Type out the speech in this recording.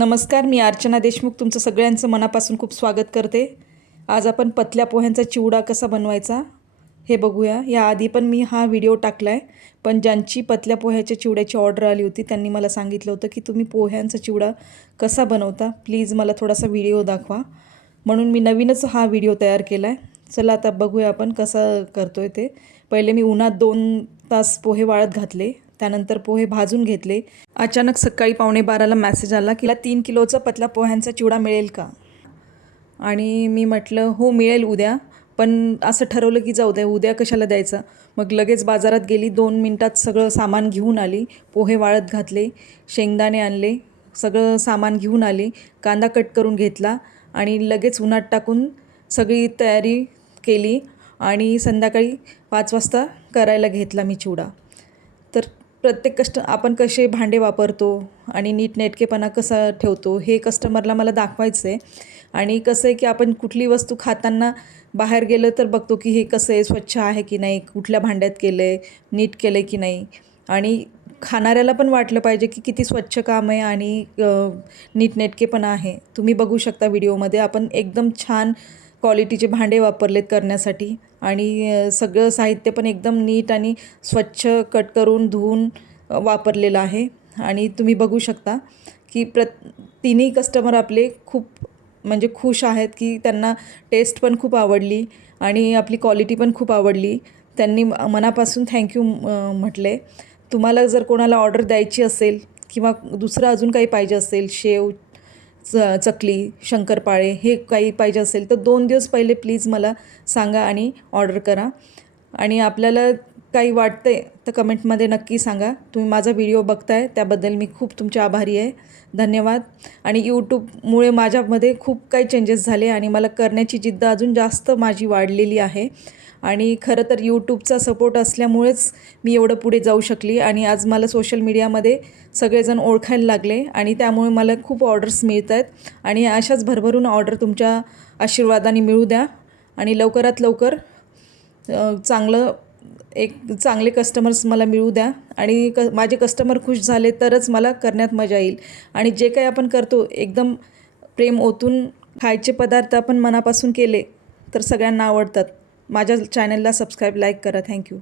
नमस्कार, मी अर्चना देशमुख तुमचं सगळ्यांचं मनापासून खूप स्वागत करते। आज आपण पतल्या पोह्यांचा चिवडा कसा बनवायचा हे बघूया। याआधी पण मी हा व्हिडिओ टाकला आहे, पण ज्यांची पतल्या पोह्याच्या चिवड्याची ऑर्डर आली होती त्यांनी मला सांगितलं होतं की तुम्ही पोह्यांचा चिवडा कसा बनवता, प्लीज मला थोडासा व्हिडिओ दाखवा। म्हणून मी नवीनच हा व्हिडिओ तयार केला आहे। चला आता बघूया आपण कसं करतोय ते। पहिले मी उन्हात 2 तास पोहे वाळत घातले, त्यानंतर पोहे भाजून घेतले। अचानक सकाळी 11:45ला मेसेज आला की 3 किलोचा पतला पोह्यांचा चिवडा मिळेल का। आणि मी म्हटलं हो मिळेल उद्या, पण असं ठरवलं की जाऊ दे उद्या कशाला द्यायचा। मग लगेच बाजारात गेली, 2 मिनिटात सगळं सामान घेऊन आली। पोहे वाळत घातले, शेंगदाणे आणले, सगळं सामान घेऊन आली, कांदा कट करून घेतला आणि लगेच उन्हात टाकून सगळी तयारी केली आणि संध्याकाळी 5 वाजता करायला घेतला मी चिवडा। तर प्रत्येक आपण कसे भांडे वापरतो आणि नीटनेटकेपणा कसा ठेवतो हे कस्टमरला मला दाखवायचं आहे। आणि कसं आहे की आपण कुठली वस्तू खाताना बाहेर गेलं तर बघतो की हे कसं आहे, स्वच्छ आहे की नाही, कुठल्या भांड्यात केलं आहे, नीट केलं आहे की नाही। आणि खाणाऱ्याला पण वाटलं पाहिजे की किती स्वच्छ काम आहे आणि नीटनेटकेपणा आहे। तुम्ही बघू शकता व्हिडिओमध्ये आपण एकदम छान क्वालिटीचे भांडे वापरलेत करण्यासाठी आणि सगळं साहित्य पण एकदम नीट आणि स्वच्छ कट करून धुवून वापरलेलं आहे। आणि तुम्ही बघू शकता की तिन्ही कस्टमर आपले खूप म्हणजे खुश आहेत की त्यांना टेस्ट पण खूप आवडली आणि आपली क्वालिटी पण खूप आवडली। त्यांनी मनापासून थँक्यू म्हटले। तुम्हाला जर कोणाला ऑर्डर द्यायची असेल किंवा दुसरं अजून काही पाहिजे असेल, शेव, चकली, शंकरपाळे हे काही पाहिजे असेल तर 2 दिवस पहिले प्लीज मला सांगा आणि ऑर्डर करा। आणि आपल्याला काही वाटतंय तर कमेंटमध्ये नक्की सांगा। तुम्ही माझा व्हिडिओ बघताय त्याबद्दल मी खूप तुमचे आभारी आहे, धन्यवाद। आणि यूट्यूबमुळे माझ्यामध्ये खूप काही चेंजेस झाले आणि मला करण्याची जिद्द अजून जास्त माझी वाढलेली आहे। आणि खरं तर यूट्यूबचा सपोर्ट असल्यामुळेच मी एवढं पुढे जाऊ शकली आणि आज मला सोशल मीडियामध्ये सगळेजण ओळखायला लागले आणि त्यामुळे मला खूप ऑर्डर्स मिळत आहेत। आणि अशाच भरभरून ऑर्डर तुमच्या आशीर्वादाने मिळू द्या आणि लवकरात लवकर चांगले कस्टमर्स मला मिळू द्या। आणि माझे कस्टमर खुश झाले तरच मला करण्यात मजा येईल। आणि जे काही आपण करतो एकदम प्रेम ओतून खायचे पदार्थ आपण मनापासून केले तर सगळ्यांना आवडतात। माझ्या चॅनलला सबस्क्राईब, लाईक करा। थँक्यू।